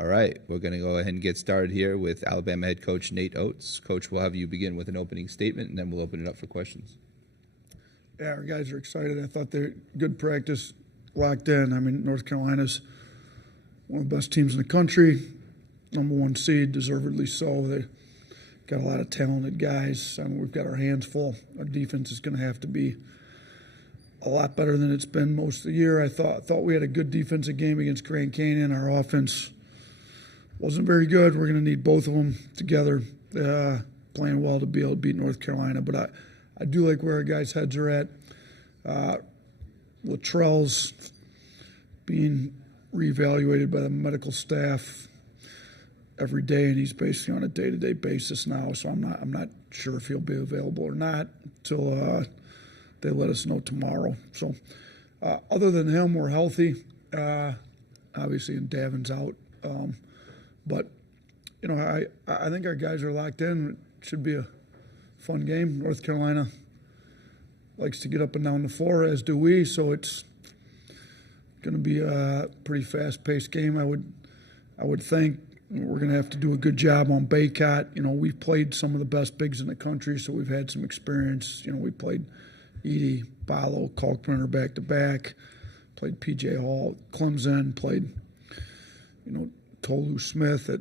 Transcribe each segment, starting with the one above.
All right, we're going to go ahead and get started here with Alabama head coach Nate Oats. Coach, we'll have you begin with an opening statement, and then we'll open it up for questions. Yeah, our guys are excited. I thought they're good practice, locked in. I mean, North Carolina's one of the best teams in the country, number one seed, deservedly so. They got a lot of talented guys. I mean, we've got our hands full. Our defense is going to have to be a lot better than it's been most of the year. I thought we had a good defensive game against Grand Canyon. Our offense wasn't very good. We're going to need both of them together, playing well to be able to beat North Carolina. But I do like where our guys' heads are at. Luttrell's being reevaluated by the medical staff every day, and he's basically on a day-to-day basis now. So I'm not sure if he'll be available or not until they let us know tomorrow. So other than him, we're healthy. Obviously, and Davin's out. But, you know, I think our guys are locked in. It should be a fun game. North Carolina likes to get up and down the floor, as do we, so it's going to be a pretty fast-paced game. I would think we're going to have to do a good job on Baycott. You know, we've played some of the best bigs in the country, so we've had some experience. You know, we played Edie, Ballo, Kalkbrenner back-to-back, played P.J. Hall, Clemson, played, you know, Tolu Smith at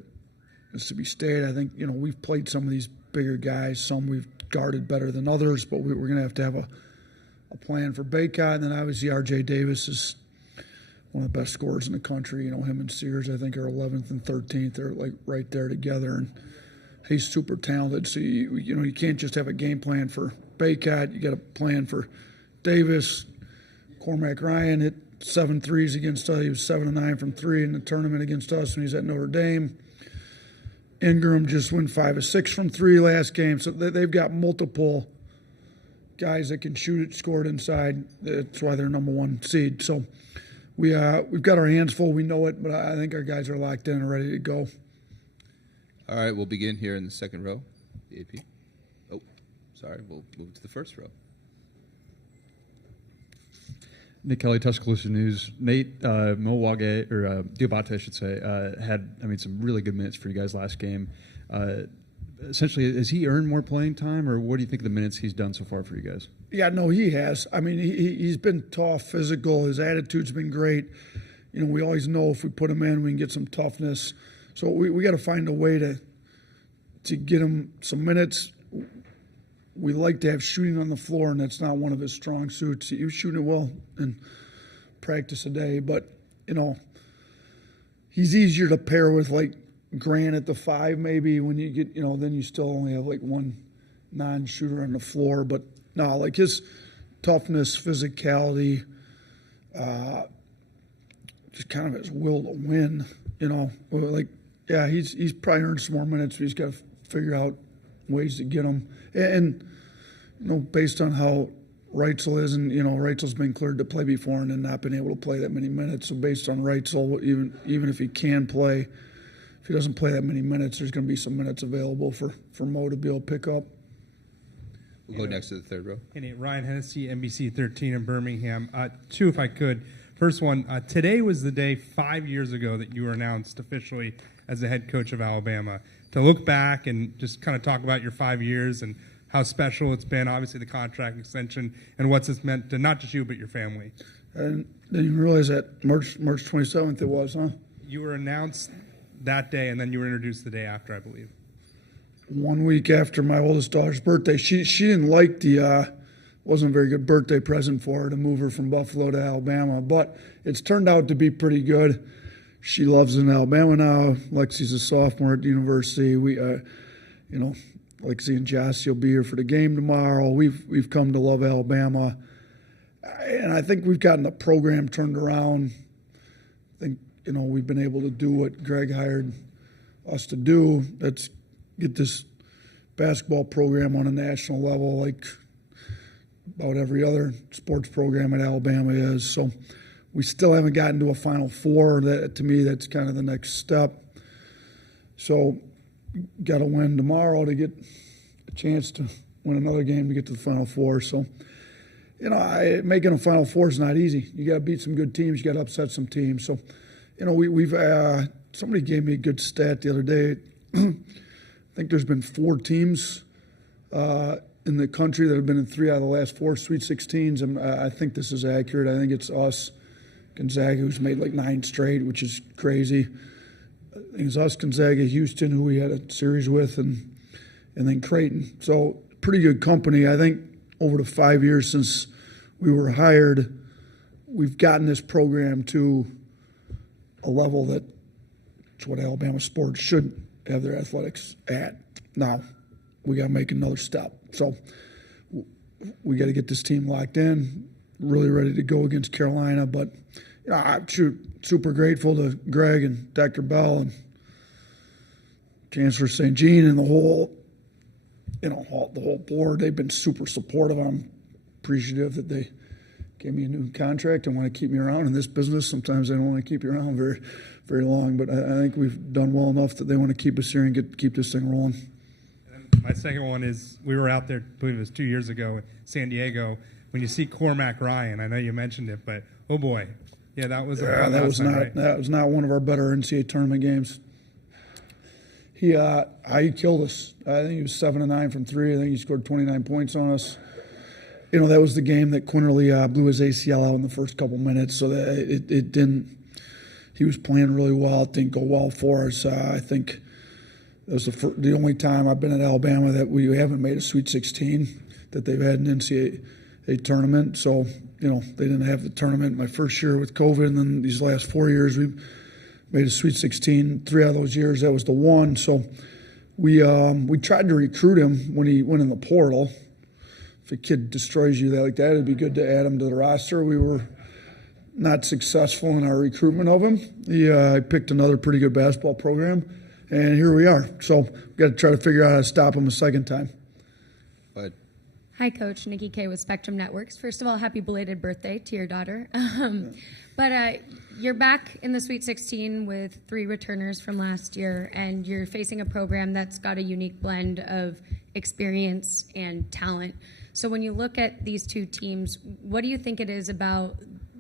Mississippi State. I think, you know, we've played some of these bigger guys. Some we've guarded better than others, but we're going to have a plan for Baycott. And then obviously R.J. Davis is one of the best scorers in the country. You know, him and Sears, I think, are 11th and 13th. They're like right there together, and he's super talented. So you can't just have a game plan for Baycott. You got a plan for Davis. Cormac Ryan hit 7 threes against us. He was 7 of 9 from 3 in the tournament against us when he's at Notre Dame. Ingram just went 5 of 6 from 3 last game. So they've got multiple guys that can shoot it, score it inside. That's why they're number one seed. So we've got our hands full. We know it, but I think our guys are locked in and ready to go. All right, we'll begin here in the second row. The AP. Oh, sorry. We'll move to the first row. Nick Kelly, Tuscaloosa News. Nate Diabate, I should say, had some really good minutes for you guys last game. Essentially, has he earned more playing time, or what do you think of the minutes he's done so far for you guys? Yeah, no, he has. I mean, he's been tough, physical. His attitude's been great. You know, we always know if we put him in, we can get some toughness. So we got to find a way to get him some minutes. We like to have shooting on the floor, and that's not one of his strong suits. He was shooting it well in practice today, but, you know, he's easier to pair with, like, Grant at the 5 maybe when you get, you know, then you still only have, like, one non-shooter on the floor. But, no, like his toughness, physicality, just kind of his will to win, you know. Like, yeah, he's probably earned some more minutes, but he's got to figure out ways to get them. And you know, based on how Reitzel is, and, you know, Reitzel's been cleared to play before and then not been able to play that many minutes. So based on Reitzel, even if he can play, if he doesn't play that many minutes, there's going to be some minutes available for Mo to be able to pick up. We'll go next to the third row. Hey, Ryan Hennessy, NBC 13 in Birmingham. 2, if I could. First one, today was the day 5 years ago that you were announced officially as the head coach of Alabama. To look back and just kind of talk about your 5 years and how special it's been, obviously the contract extension, and what's this meant to not just you but your family. And didn't even realize that March 27th it was, huh? You were announced that day, and then you were introduced the day after, I believe. 1 week after my oldest daughter's birthday. She didn't like wasn't a very good birthday present for her to move her from Buffalo to Alabama, but it's turned out to be pretty good. She loves in Alabama now. Lexi's a sophomore at the university. We, you know, Lexi and Jossie will be here for the game tomorrow. We've come to love Alabama, and I think we've gotten the program turned around. I think, you know, we've been able to do what Greg hired us to do. Let's get this basketball program on a national level, like about every other sports program at Alabama is. So we still haven't gotten to a Final Four. That, to me, that's kind of the next step. So got to win tomorrow to get a chance to win another game to get to the Final Four. So, you know, making a Final Four is not easy. You got to beat some good teams. You got to upset some teams. So, you know, we've somebody gave me a good stat the other day. I think there's been 4 teams in the country that have been in 3 out of the last 4 Sweet 16s, and I think this is accurate. I think it's us, Gonzaga, who's made like 9 straight, which is crazy. I think it's us, Gonzaga, Houston, who we had a series with, and then Creighton. So pretty good company. I think over the 5 years since we were hired, we've gotten this program to a level that it's what Alabama sports should have their athletics at. Now, we got to make another step. So we got to get this team locked in, really ready to go against Carolina. But you know, I'm super grateful to Greg and Dr. Bell and Chancellor St. Jean and the whole board. They've been super supportive. I'm appreciative that they gave me a new contract and want to keep me around in this business. Sometimes they don't want to keep you around very, very long, but I think we've done well enough that they want to keep us here and keep this thing rolling. And my second one is we were out there, I believe it was 2 years ago in San Diego. When you see Cormac Ryan, I know you mentioned it, but oh boy, yeah, that was that was not one of our better NCAA tournament games. He killed us. I think he was 7 of 9 from 3. I think he scored 29 points on us. You know, that was the game that Quinterly blew his ACL out in the first couple minutes, so that it didn't. He was playing really well. It didn't go well for us. I think it was the only time I've been at Alabama that we haven't made a Sweet 16 that they've had an NCAA tournament. So, you know, they didn't have the tournament my first year with COVID, and then these last 4 years we've made a Sweet 16. 3 out of those years, that was the one. So we tried to recruit him when he went in the portal. If a kid destroys you like that, it'd be good to add him to the roster. We were not successful in our recruitment of him. He picked another pretty good basketball program, and here we are. So we've got to try to figure out how to stop him a second time. But Hi, Coach. Nikki Kay with Spectrum Networks. First of all, happy belated birthday to your daughter. But you're back in the Sweet 16 with 3 returners from last year, and you're facing a program that's got a unique blend of experience and talent. So when you look at these 2 teams, what do you think it is about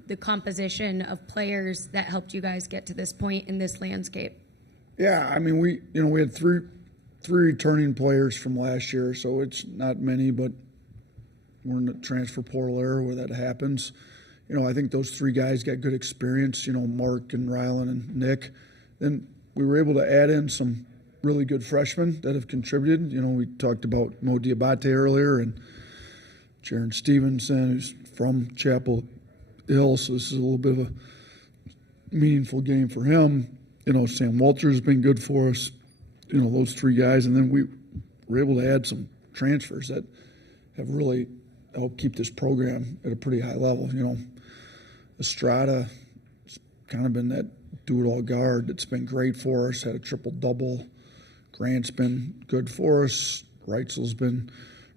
the composition of players that helped you guys get to this point in this landscape? Yeah, I mean, we had three returning players from last year, so it's not many, but we're in the transfer portal era where that happens. You know, I think those 3 guys got good experience, you know, Mark and Rylan and Nick. Then we were able to add in some really good freshmen that have contributed. You know, we talked about Mo Diabate earlier and Jarin Stevenson, who's from Chapel Hill, so this is a little bit of a meaningful game for him. You know, Sam Walters has been good for us. You know, those 3 guys, and then we were able to add some transfers that have really helped keep this program at a pretty high level. You know, Estrada has kind of been that do-it-all guard that's been great for us, had a triple-double. Grant's been good for us. Reitzel's been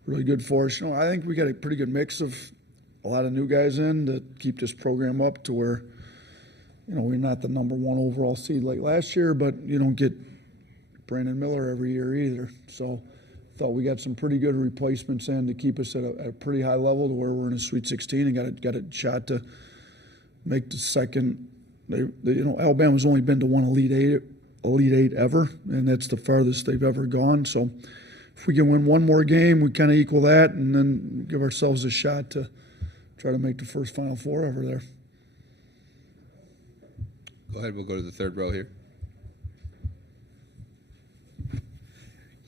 really good for us. You know, I think we got a pretty good mix of a lot of new guys in to keep this program up to where, you know, we're not the number 1 overall seed like last year, but you don't get Brandon Miller every year either. So thought we got some pretty good replacements in to keep us at a pretty high level to where we're in a Sweet 16 and got a shot to make the second. You know, Alabama's only been to one Elite Eight ever, and that's the farthest they've ever gone. So if we can win one more game, we kind of equal that, and then give ourselves a shot to try to make the first Final Four over there. go ahead. We'll go to the third row here.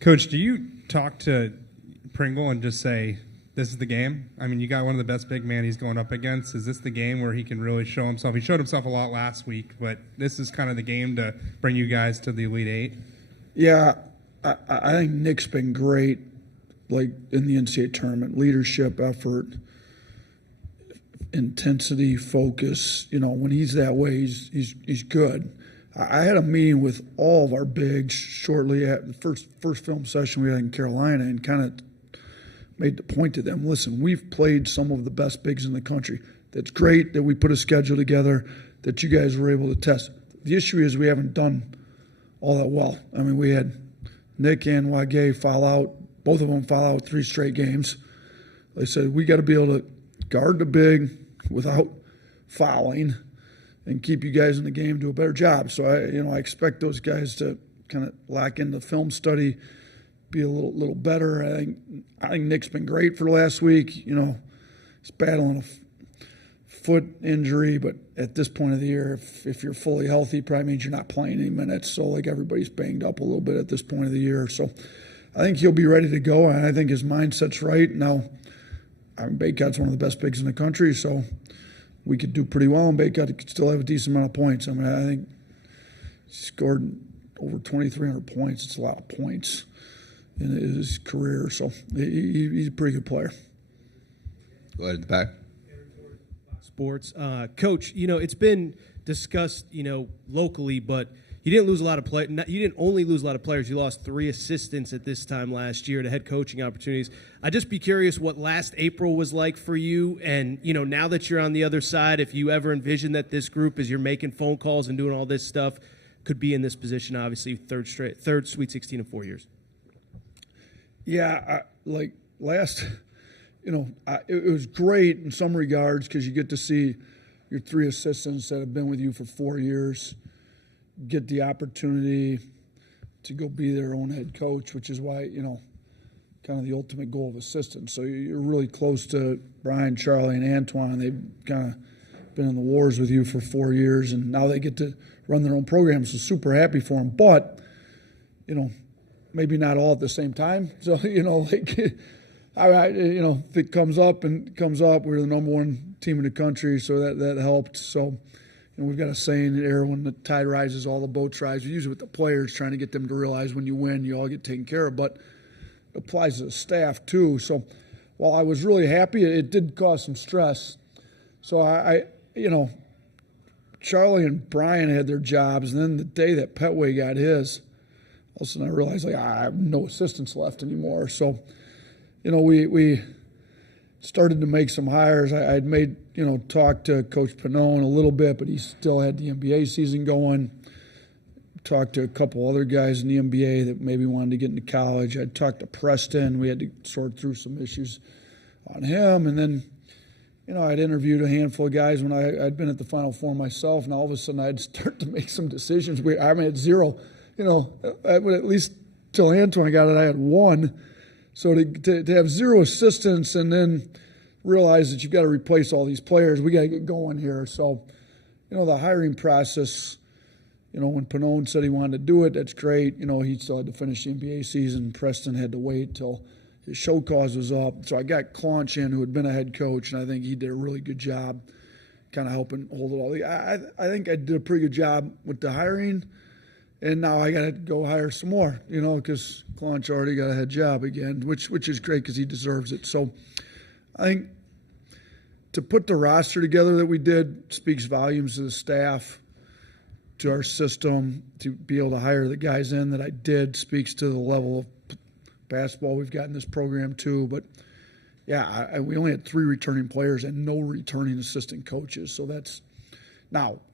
Coach, do you talk to Pringle and just say, this is the game? I mean, you got one of the best big men he's going up against. Is this the game where he can really show himself? He showed himself a lot last week, but this is kind of the game to bring you guys to the Elite Eight? Yeah, I think Nick's been great, like in the NCAA tournament. Leadership, effort, intensity, focus. You know, when he's that way, he's good. I had a meeting with all of our bigs shortly after the first film session we had in Carolina, and kind of made the point to them, listen, we've played some of the best bigs in the country. That's great that we put a schedule together that you guys were able to test. The issue is we haven't done all that well. I mean, we had Nick and Wage foul out. Both of them foul out 3 straight games. They said, we got to be able to guard the big without fouling and keep you guys in the game, do a better job. So I expect those guys to kind of lock into film study, be a little better. I think Nick's been great for last week. He's battling a foot injury, but at this point of the year, if you're fully healthy, probably means you're not playing any minutes. So like everybody's banged up a little bit at this point of the year. So I think he'll be ready to go, and I think his mindset's right. Now, Baycott's one of the best bigs in the country, so we could do pretty well, and Baycott could still have a decent amount of points. I think he scored over 2,300 points. It's a lot of points in his career, so he's a pretty good player. Go ahead in the back. Sports. Coach, it's been discussed, locally, but you didn't lose a lot of you didn't only lose a lot of players. You lost 3 assistants at this time last year to head coaching opportunities. I'd just be curious what last April was like for you, and now that you're on the other side, if you ever envision that this group, as you're making phone calls and doing all this stuff, could be in this position. Obviously, third Sweet 16 in 4 years. Yeah, last. It was great in some regards because you get to see your 3 assistants that have been with you for 4 years get the opportunity to go be their own head coach, which is why, kind of the ultimate goal of assistants. So you're really close to Brian, Charlie, and Antoine. They've kind of been in the wars with you for 4 years, and now they get to run their own program. So super happy for them. But, maybe not all at the same time. So, if it comes up, we're the number 1 team in the country, so that helped. So, we've got a saying there: when the tide rises, all the boats rise. We use it with the players, trying to get them to realize when you win, you all get taken care of. But it applies to the staff too. So, while I was really happy, it did cause some stress. So Charlie and Brian had their jobs, and then the day that Petway got his, all of a sudden I realized I have no assistants left anymore. So. We started to make some hires. I'd made, talked to Coach Pannone a little bit, but he still had the NBA season going. Talked to a couple other guys in the NBA that maybe wanted to get into college. I'd talked to Preston. We had to sort through some issues on him. And then, I'd interviewed a handful of guys when I'd been at the Final Four myself, and all of a sudden I'd start to make some decisions. I had 0, at least till Antoine got it, I had 1. So to have 0 assistants and then realize that you've got to replace all these players, we got to get going here. So, the hiring process, when Pannone said he wanted to do it, that's great. He still had to finish the NBA season. Preston had to wait till his show cause was up. So I got Claunch in, who had been a head coach, and I think he did a really good job kind of helping hold it all. I think I did a pretty good job with the hiring. And now I got to go hire some more, because Claunch already got a head job again, which is great because he deserves it. So I think to put the roster together that we did speaks volumes to the staff, to our system. To be able to hire the guys in that I did speaks to the level of basketball we've got in this program too. But, yeah, we only had 3 returning players and no returning assistant coaches. So that's – now –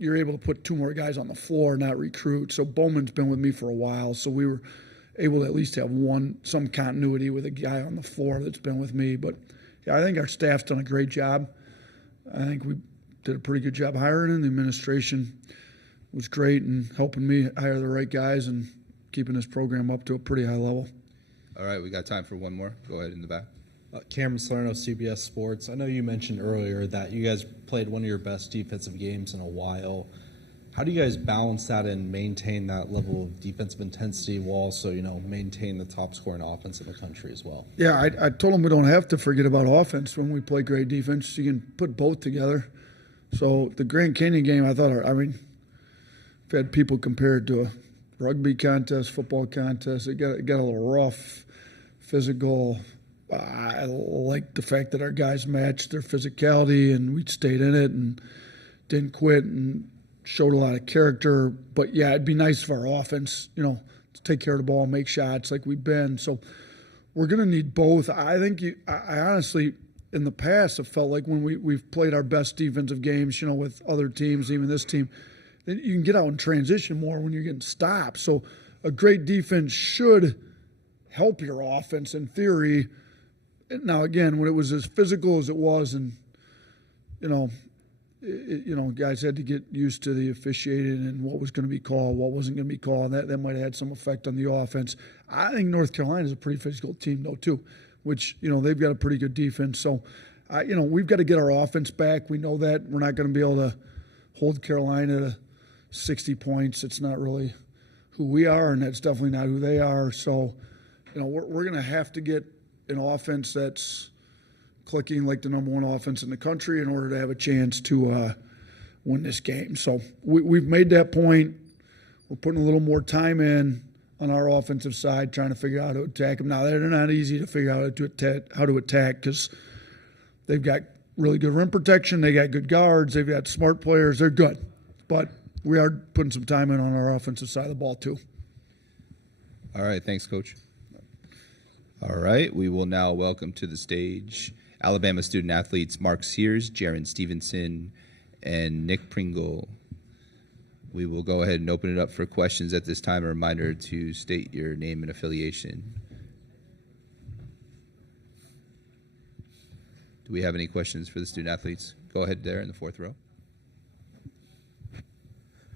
you're able to put 2 more guys on the floor, not recruit. So Bowman's been with me for a while, so we were able to at least have some continuity with a guy on the floor that's been with me. But, yeah, I think our staff's done a great job. I think we did a pretty good job hiring, and the administration was great in helping me hire the right guys and keeping this program up to a pretty high level. All right, we got time for one more. Go ahead in the back. Cameron Salerno, CBS Sports. I know you mentioned earlier that you guys played one of your best defensive games in a while. How do you guys balance that and maintain that level of defensive intensity while also, maintain the top scoring offense in the country as well? Yeah, I told them we don't have to forget about offense when we play great defense. You can put both together. So the Grand Canyon game, I've had people compare it to a rugby contest, football contest. It got a little rough, physical. I like the fact that our guys matched their physicality and we stayed in it and didn't quit and showed a lot of character. But, yeah, it'd be nice if our offense, to take care of the ball and make shots like we've been. So we're going to need both. I think I honestly, in the past, have felt like when we've played our best defensive games, with other teams, even this team, then you can get out and transition more when you're getting stopped. So a great defense should help your offense in theory. Now, again, when it was as physical as it was and, guys had to get used to the officiating and what was going to be called, what wasn't going to be called. That might have had some effect on the offense. I think North Carolina is a pretty physical team, though, too, which, they've got a pretty good defense. So, we've got to get our offense back. We know that. We're not going to be able to hold Carolina to 60 points. It's not really who we are, and that's definitely not who they are. So, we're going to have to get an offense that's clicking like the number one offense in the country in order to have a chance to win this game. So we've made that point. We're putting a little more time in on our offensive side, trying to figure out how to attack them. Now, they're not easy to figure out how to attack because they've got really good rim protection. They got good guards. They've got smart players. They're good. But we are putting some time in on our offensive side of the ball, too. All right. Thanks, Coach. All right. We will now welcome to the stage Alabama student athletes Mark Sears, Jarin Stevenson, and Nick Pringle. We will go ahead and open it up for questions at this time. A reminder to state your name and affiliation. Do we have any questions for the student athletes? Go ahead there in the fourth row.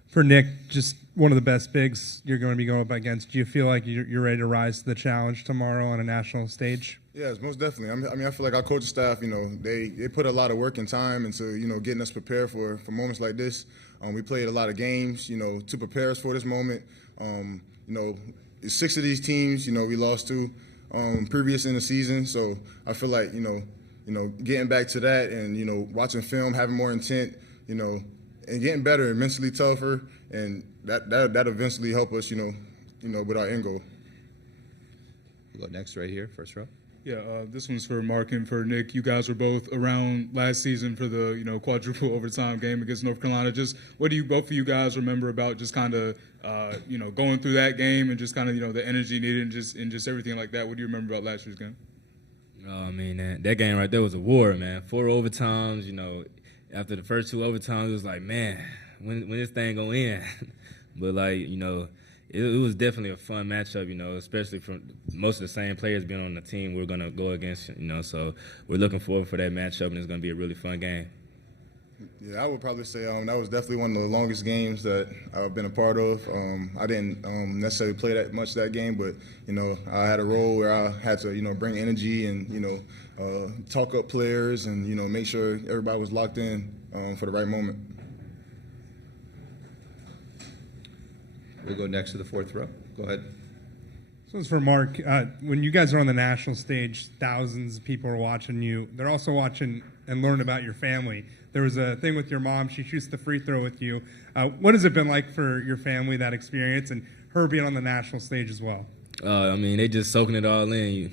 For Nick, just one of the best bigs you're going to be going up against. Do you feel like you're ready to rise to the challenge tomorrow on a national stage? Yes, most definitely. I feel like our coaching staff, they put a lot of work and time into, getting us prepared for moments like this. We played a lot of games, to prepare us for this moment. 6 of these teams, we lost to previous in the season. So I feel like, getting back to that and, watching film, having more intent, and getting better and mentally tougher, and that eventually help us, with our end goal. We'll go next right here, first row. Yeah, this one's for Mark and for Nick. You guys were both around last season for the quadruple overtime game against North Carolina. Just what do you both of you guys remember about just kind of going through that game and just kind of the energy needed and just everything like that? What do you remember about last year's game? That game right there was a war, man. 4 overtimes. After the first 2 overtimes, it was like, man, when this thing go in? But it was definitely a fun matchup, especially from most of the same players being on the team we're going to go against, so we're looking forward for that matchup, and it's going to be a really fun game. Yeah, I would probably say that was definitely one of the longest games that I've been a part of. I didn't necessarily play that much that game, but, I had a role where I had to, bring energy and, talk up players and, make sure everybody was locked in for the right moment. We'll go next to the fourth row. Go ahead. So it's for Mark. When you guys are on the national stage, thousands of people are watching you. They're also watching and learn about your family. There was a thing with your mom. She shoots the free throw with you. What has it been like for your family, that experience, and her being on the national stage as well? They just soaking it all in.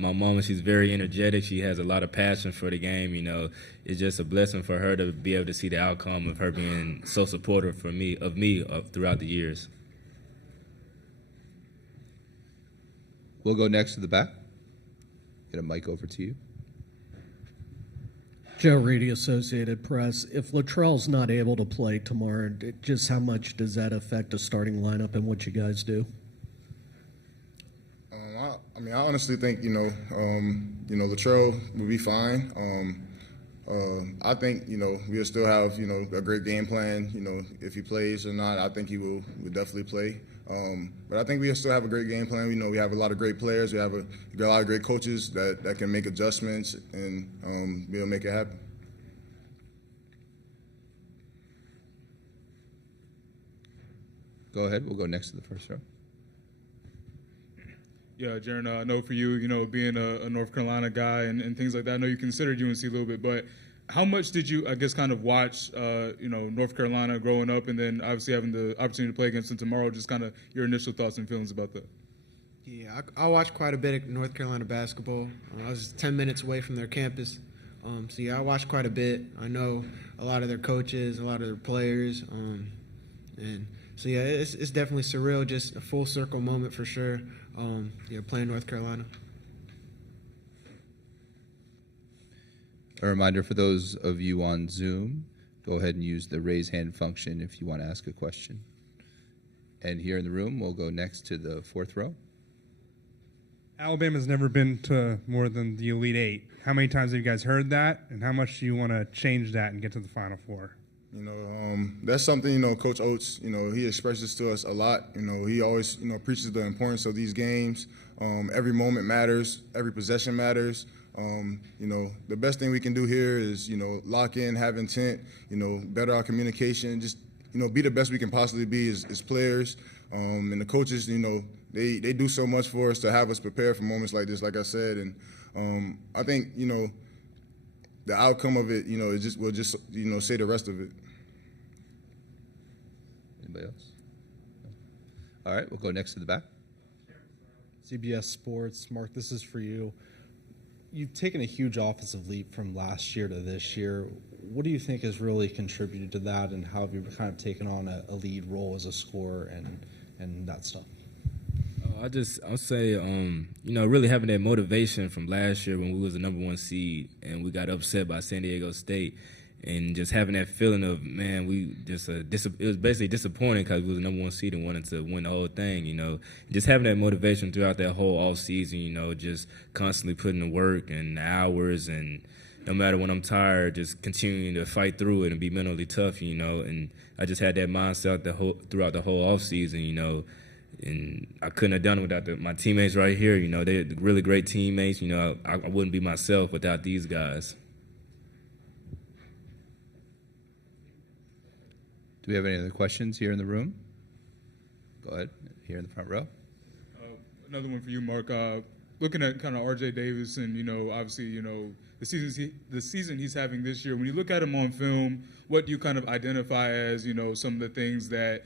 My mom, she's very energetic. She has a lot of passion for the game. It's just a blessing for her to be able to see the outcome of her being so supportive of me throughout the years. We'll go next to the back. Get a mic over to you. Joe Reedy, Associated Press. If Latrell's not able to play tomorrow, just how much does that affect the starting lineup and what you guys do? I honestly think, Latrell will be fine. I think, we'll still have, a great game plan. If he plays or not, I think he will definitely play. But I think we still have a great game plan. We have a lot of great players. We got a lot of great coaches that can make adjustments and be able to make it happen. Go ahead. We'll go next to the first row. Yeah, Jarin, I know for you, being a North Carolina guy and things like that, I know you considered UNC a little bit, but how much did you, I guess, kind of watch, North Carolina growing up and then obviously having the opportunity to play against them tomorrow, just kind of your initial thoughts and feelings about that? Yeah, I watched quite a bit of North Carolina basketball. I was 10 minutes away from their campus. I watched quite a bit. I know a lot of their coaches, a lot of their players. It's definitely surreal, just a full circle moment for sure. Playing North Carolina. A reminder for those of you on Zoom, go ahead and use the raise hand function if you want to ask a question. And here in the room, we'll go next to the fourth row. Alabama's never been to more than the Elite Eight. How many times have you guys heard that, and how much do you want to change that and get to the Final Four? That's something, Coach Oats, he expresses to us a lot. He always, preaches the importance of these games. Every moment matters. Every possession matters. The best thing we can do here is, lock in, have intent, better our communication, just, be the best we can possibly be as players. And the coaches, they do so much for us to have us prepared for moments like this, like I said. And I think, the outcome of it, we'll just say the rest of it. Anybody else? All right, we'll go next to the back. CBS Sports, Mark, this is for you. You've taken a huge offensive leap from last year to this year. What do you think has really contributed to that, and how have you kind of taken on a lead role as a scorer and that stuff? I'll say, really having that motivation from last year when we was the #1 seed and we got upset by San Diego State, and just having that feeling of, man, it was basically disappointing because we was the #1 seed and wanted to win the whole thing, Just having that motivation throughout that whole off season, just constantly putting the work and the hours, and no matter when I'm tired, just continuing to fight through it and be mentally tough, And I just had that mindset throughout the whole off season, And I couldn't have done it without my teammates right here. They're really great teammates. I wouldn't be myself without these guys. Do we have any other questions here in the room? Go ahead, here in the front row. Another one for you, Mark. Looking at kind of R.J. Davis and, obviously, the season he's having this year, when you look at him on film, what do you kind of identify as, some of the things that,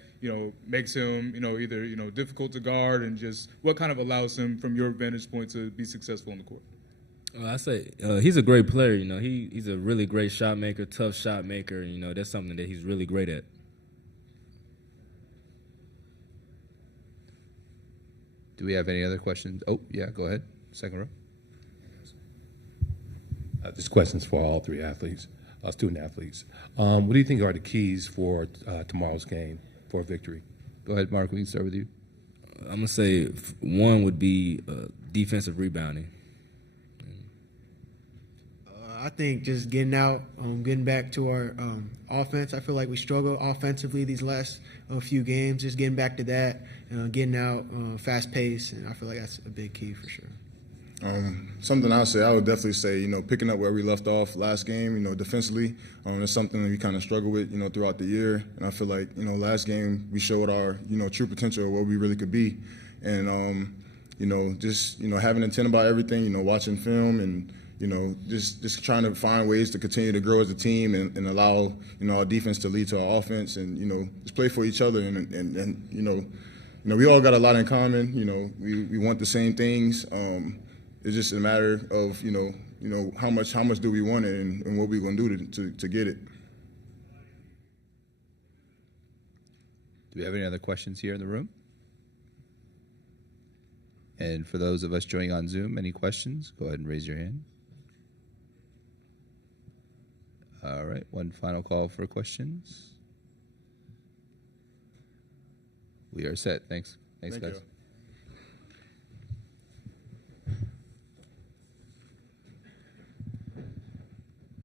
makes him, either, difficult to guard, and just what kind of allows him, from your vantage point, to be successful on the court? I say he's a great player. He's a really great shot maker, tough shot maker. That's something that he's really great at. Do we have any other questions? Oh, yeah, go ahead. Second row. This question's for all three athletes, student athletes. What do you think are the keys for tomorrow's game for a victory? Go ahead, Mark. We can start with you. I'm going to say one would be defensive rebounding. I think just getting out, getting back to our offense. I feel like we struggled offensively these last few games. Just getting back to that, getting out, fast pace, and I feel like that's a big key for sure. Something I would definitely say, picking up where we left off last game, defensively, it's something that we kind of struggle with, throughout the year. And I feel like, last game we showed our, true potential of what we really could be. And, just, having intent about everything, watching film and, just trying to find ways to continue to grow as a team and allow, our defense to lead to our offense and, just play for each other. And we all got a lot in common. We want the same things. It's just a matter of, how much do we want it and what we're going to do to get it. Do we have any other questions here in the room? And for those of us joining on Zoom, any questions? Go ahead and raise your hand. All right, one final call for questions. We are set. Thanks. Thanks, Thank guys. you.